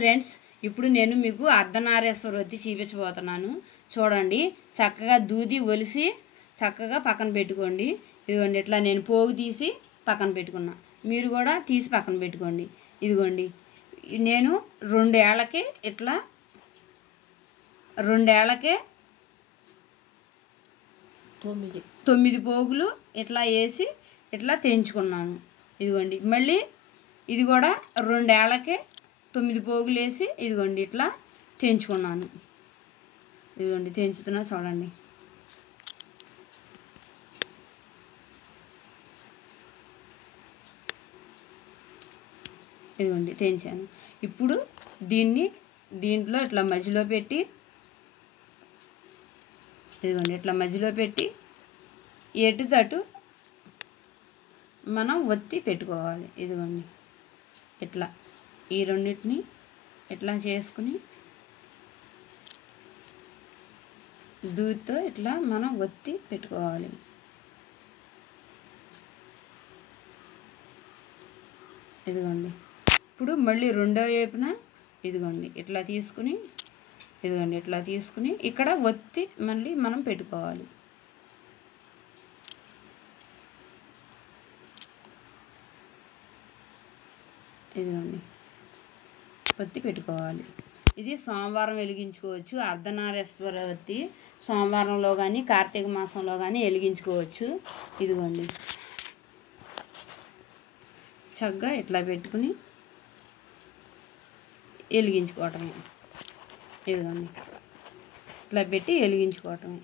Friends, ఇప్పుడు నేను మీకు అర్ధనారీశ్వర వత్తి చూపించబోతున్నాను. చూడండి, చక్కగా దూది ఒలిసి చక్కగా పక్కన పెట్టుకోండి. ఇదిగోండి, ఇట్లా నేను పోగు తీసి పక్కన పెట్టుకున్నా. మీరు కూడా తీసి పక్కన పెట్టుకోండి. ఇదిగోండి, నేను 2 ఏళ్ళకి ఇట్లా 2 ఏళ్ళకే 9 పోగులు ఇట్లా వేసి ఇట్లా తెంచుకున్నాను. ఇదిగోండి, మళ్ళీ ఇది కూడా 2 ఏళ్ళకే 9 పోగులు వేసి ఇదిగోండి ఇట్లా తెంచుకున్నాను. ఇదిగోండి తెంచుతున్నా, చూడండి. ఇదిగోండి తెంచాను. ఇప్పుడు దీంట్లో ఇట్లా మధ్యలో పెట్టి, ఇదిగోండి ఇట్లా మధ్యలో పెట్టి ఎటు తటు మనం ఒత్తి పెట్టుకోవాలి. ఇదిగోండి ఇట్లా ఈ రెండింటిని ఇట్లా చేసుకుని దూదితో ఇట్లా మనం ఒత్తి పెట్టుకోవాలి. ఇదిగోండి, ఇప్పుడు మళ్ళీ రెండో వైపున ఇదిగోండి ఇట్లా తీసుకుని, ఇదిగోండి ఇట్లా తీసుకుని ఇక్కడ ఒత్తి మళ్ళీ మనం పెట్టుకోవాలి. ఇదిగోండి ఒత్తి పెట్టుకోవాలి. ఇది సోమవారం వెలిగించుకోవచ్చు. అర్ధనారీశ్వర వత్తి సోమవారంలో కానీ కార్తీక మాసంలో కానీ వెలిగించుకోవచ్చు. ఇదిగోండి చక్కగా ఇట్లా పెట్టుకుని వెలిగించుకోవటమే. ఇదిగోండి ఇట్లా పెట్టి వెలిగించుకోవటమే.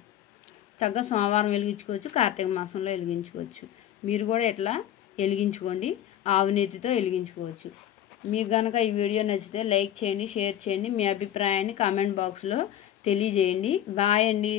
చక్కగా సోమవారం వెలిగించుకోవచ్చు, కార్తీక మాసంలో వెలిగించుకోవచ్చు. మీరు కూడా ఇట్లా వెలిగించుకోండి. ఆవు నెత్తితో వెలిగించుకోవచ్చు. మీకు కనుక ఈ వీడియో నచ్చితే లైక్ చేయండి, షేర్ చేయండి. మీ అభిప్రాయాన్ని కామెంట్ బాక్స్లో తెలియజేయండి. బాయ్ అండి.